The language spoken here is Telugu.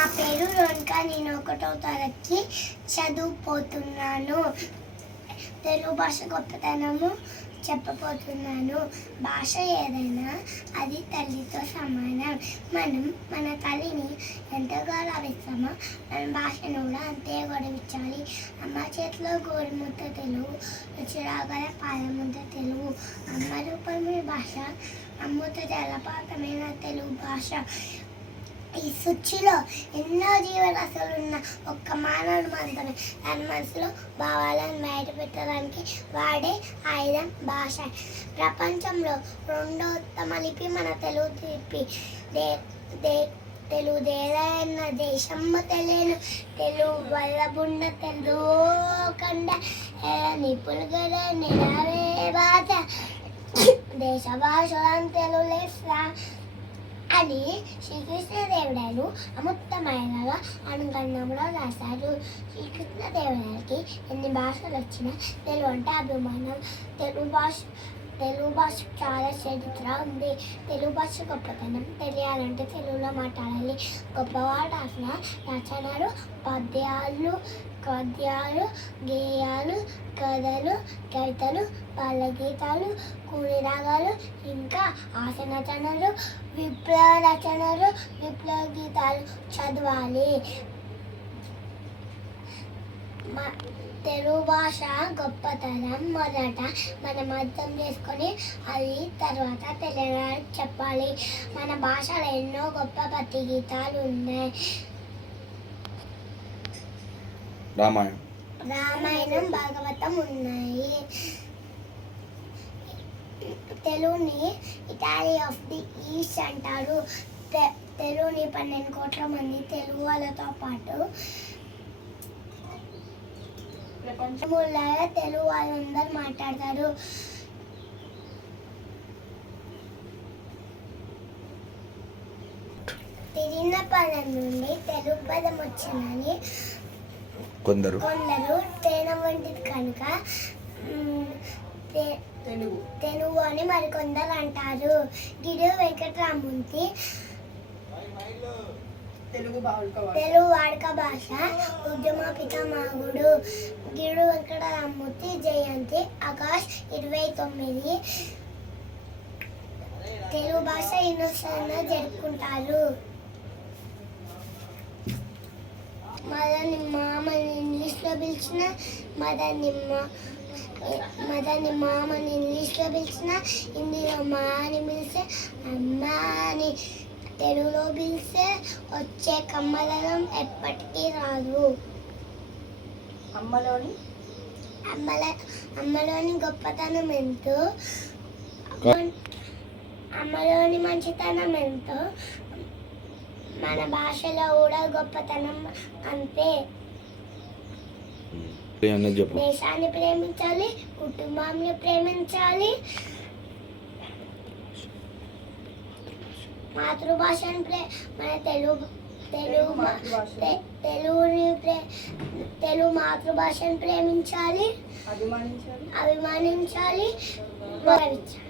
నా పేరు రోన్కా. నేను 1వ తరగతి చదువుపోతున్నాను. తెలుగు భాష గొప్పతనము చెప్పబోతున్నాను. భాష ఏదైనా అది తల్లితో సమానం. మనం మన తల్లిని ఎంత గౌరవిస్తామో మన భాషను కూడా అంతే గౌరవించాలి. అమ్మ చేతిలో గోరుముద్ద తెలుగు, రుచిరాగల పాలముద్ద తెలుగు. అమ్మ రూపమే భాష, అమృత జలపాతమైన తెలుగు భాష. ఈ సృష్టిలో ఎన్నో జీవరాశులు ఉన్న ఒక్క మానవుడు మాత్రమే తన మనసులో భావాలను బయట పెట్టడానికి వాడే ఆయుధం భాష. ప్రపంచంలో 2వ ఉత్తమ లిపి మన తెలుగు లిపి. తెలుగు దేరైన దేశమ్మ తెలియను, తెలుగు వల్లబుండ తెలుగు కండ నిపులుగడ నిలవే భాష, దేశ భాషలను తెలుగు లేసా అని శ్రీకృష్ణదేవరాయలు అమృతమైనగా అనుగణంలో రాశారు. శ్రీకృష్ణదేవరాయలకి ఎన్ని భాషలు వచ్చినా తెలుగు అంటే అభిమానం. తెలుగు భాష చాలా చరిత్ర ఉంది. తెలుగు భాష గొప్పతనం తెలియాలంటే తెలుగులో మాట్లాడాలి. గొప్పవాడు రాసిన రచనలు, పద్యాలు, గద్యాలు, గేయాలు, కథలు, కవితలు, బాలగీతాలు, కూని రాగాలు, ఇంకా హాస్యరచనలు, విప్లవ రచనలు, విప్లవ గీతాలు చదవాలి. తెలుగు భాష గొప్పతనం మొదట మనం అర్థం చేసుకొని అది తర్వాత తెలియడానికి చెప్పాలి. మన భాషలో ఎన్నో గొప్ప భక్తి గీతాలు ఉన్నాయి. రామాయణం, భాగవతం ఉన్నాయి. తెలుగుని ఇటాలీ ఆఫ్ ది ఈస్ట్ అంటారు. తెలుగుని 12 కోట్ల మంది తెలుగు వాళ్ళతో పాటు ప్రపంచంలాగా తెలుగు వాళ్ళందరూ మాట్లాడతారు. తిరిగిన పదం నుండి తెలుగు పదం వచ్చిందని కొందరు తేనె వంటిది కనుక తెలుగు అని మరికొందరు అంటారు. గిడు వెంకటరామూర్తి తెలుగు వాడుక భాష ఉద్యమ పితామహుడు. గిడు వెంకటరామూర్తి జయంతి ఆగస్టు 29 తెలుగు భాష దినోత్సవంగా జరుపుకుంటారు. మదన్ మామని ఇంగ్లీష్లో పిలిచిన మామని ఇంగ్లీష్లో పిలిచిన, హిందీలో మా అని పిలిస్తే అమ్మ అని, తెలుగులో పిలిస్తే వచ్చే కమ్మదనం ఎప్పటికీ రాదు. అమ్మలోని గొప్పతనం ఎంతో, అమ్మలోని మంచితనం ఎంతో మన భాషలో కూడా గొప్పతనం అంతే. దేశాన్ని ప్రేమించాలి, కుటుంబాన్ని ప్రేమించాలి, మాతృభాషను మన తెలుగు మాతృభాషను ప్రేమించాలి, అభిమానించాలి, గౌరవించాలి.